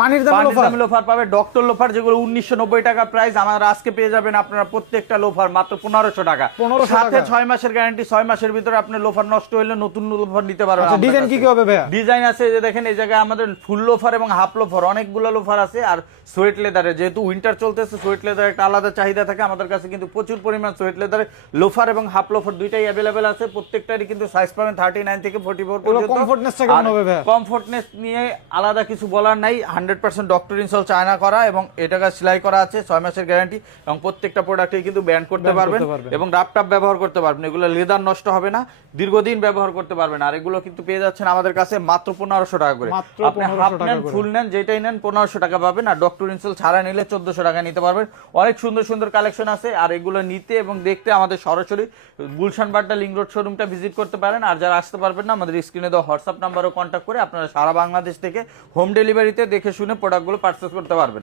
পানির দামি লোফার পাবে, ডক্টর লোফার যেগুলো 1990 টাকা প্রাইস, আমার আজকে পেয়ে যাবেন আপনারা প্রত্যেকটা লোফার মাত্র 1500 টাকা, সাথে 6 মাসের গ্যারান্টি। 6 মাসের ভিতরে আপনার লোফার নষ্ট হলে নতুন লোফার নিতে পারবেন। আচ্ছা, ডিজাইন কি কি হবে ভাইয়া? ডিজাইন আছে যে দেখেন এই জায়গায় আমাদের ফুল লোফার এবং হাফ লোফার অনেকগুলো লোফার আছে। আর সোয়েট লেদারে, যেহেতু উইন্টার চলতেছে, সোয়েট লেদার একটা আলাদা চাহিদা থাকে আমাদের কাছে, কিন্তু প্রচুর পরিমাণ সোয়েট লেদারে লোফার এবং হাফ লোফার দুইটাই অ্যাভেলেবেল আছে। প্রত্যেকটারই কিন্তু সাইজ পাবেন 39 থেকে 44 পর্যন্ত। কমফোর্টনেসটা কেমন হবে ভাইয়া? কমফোর্টনেস নিয়ে আলাদা কিছু বলার নাই, 100% ডক্টর ইনসল চায়না করা এবং এটাকে সেলাই করা আছে, 6 মাসের গ্যারান্টি এবং প্রত্যেকটা প্রোডাক্টে কিন্তু ব্যান্ড করতে পারবেন এবং রাপটাপ ব্যবহার করতে পারবেন। এগুলো লেদার নষ্ট হবে না, দীর্ঘদিন ব্যবহার করতে পারবেন। আর এগুলো কিন্তু পেয়ে যাচ্ছেন আমাদের কাছে মাত্র 1500 টাকা করে। আপনি হাফ নেন ফুল নেন যেটাই নেন 1500 টাকা পাবেন, আর ডক্টর ইনসল ছাড়া নিলে 1400 টাকা নিতে পারবেন। অনেক সুন্দর সুন্দর কালেকশন আছে। আর এগুলো নিতে এবং দেখতে আমাদের সরাসরি গুলশান বাড্ডা লিংক রোড শোরুমটা ভিজিট করতে পারেন। আর যারা আসতে পারবেন না, আমাদের স্ক্রিনে দেওয়া হোয়াটসঅ্যাপ নাম্বারও কন্ট্যাক্ট করে আপনারা সারা বাংলাদেশ থেকে হোম ডেলিভারিতে দেখে শুনে প্রোডাক্টগুলো পারচেজ করতে পারবেন।